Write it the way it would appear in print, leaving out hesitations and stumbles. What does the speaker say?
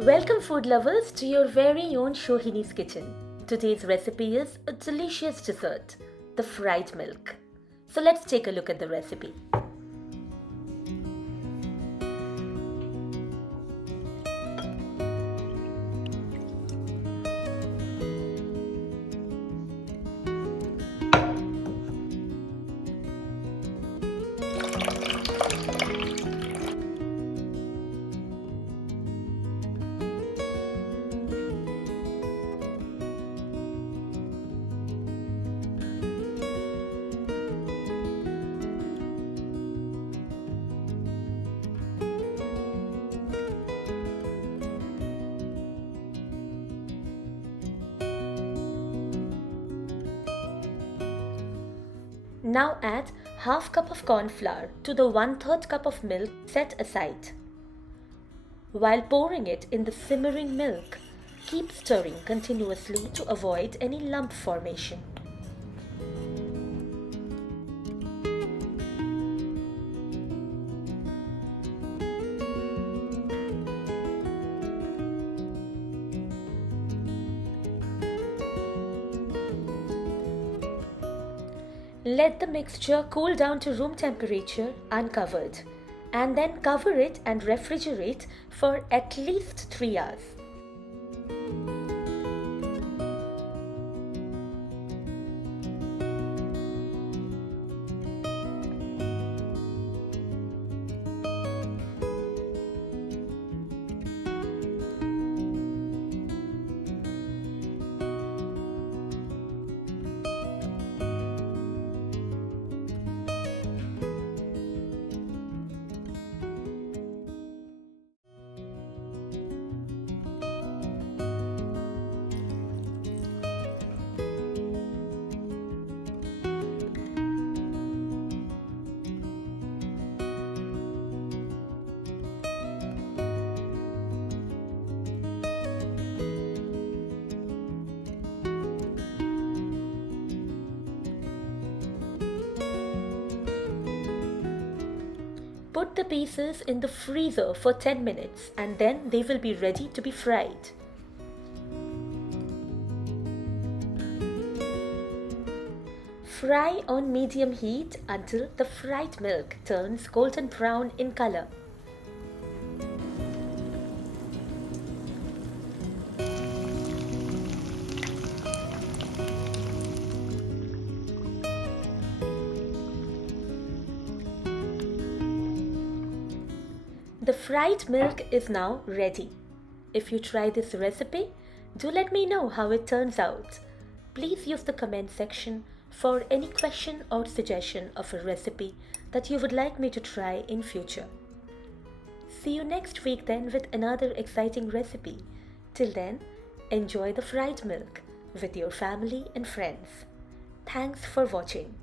Welcome food lovers to your very own Shohini's kitchen. Today's recipe is a delicious dessert, the fried milk. So let's take a look at the recipe. Now add half cup of corn flour to the 1/3 cup of milk set aside. While pouring it in the simmering milk, keep stirring continuously to avoid any lump formation. Let the mixture cool down to room temperature uncovered, and then cover it and refrigerate for at least 3 hours. Put the pieces in the freezer for 10 minutes and then they will be ready to be fried. Fry on medium heat until the fried milk turns golden brown in color. The fried milk is now ready. If you try this recipe, do let me know how it turns out. Please use the comment section for any question or suggestion of a recipe that you would like me to try in future. See you next week then with another exciting recipe. Till then, enjoy the fried milk with your family and friends. Thanks for watching.